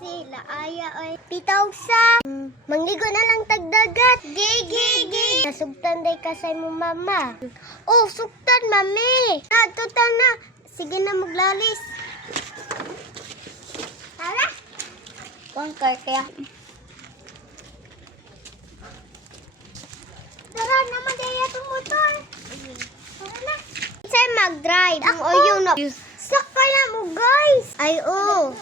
sila aya oy. Pitaw sa. Mangligo na lang tagdagat. Gigi. Nasugtan day kasay mo mama. Oh, sugtan mami. Tutan na. Sige na maglalis. Tara. Kuang kaya. Tara naman daya itong motor. Tara na. Say mag-drive. Ako. O yun na. Saka na mo guys. Ay oh.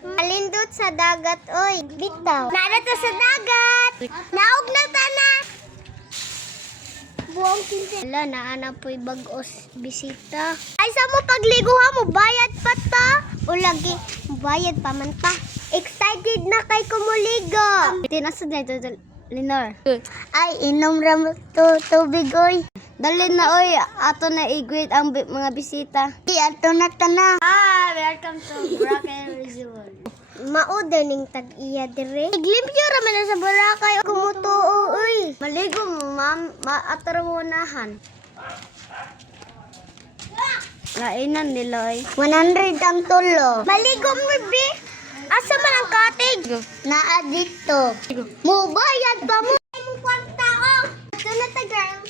Malindot sa dagat oy. Bitaw. Narito sa dagat. Naog na tana. Buong kinse. Wala, naanap po'y bagos bisita. Ay, sa mo pagligo ha mo, bayad pa ta. O lagi, bayad pa man pa. Excited na kay kumuligo. Tinasad na ito, Linor. Ay, inom ram to tubig oy. Dali na, oy. Ato na i-greet ang mga bisita. Ato na tana. Hi! Welcome to Boracay Resort. Mauder ning tag-iya dire. Iglimpyo raman na sa Boracay. Kumutuo oy. Maligo mo, ma'am. Atara mo unahan. Lainan nila, oy. 100 ang tulo. Maligo mo, be. Asa man ang cottage? Naa dito. Mubayad pa mo. Mo kwarta oh. Ito na ta girl.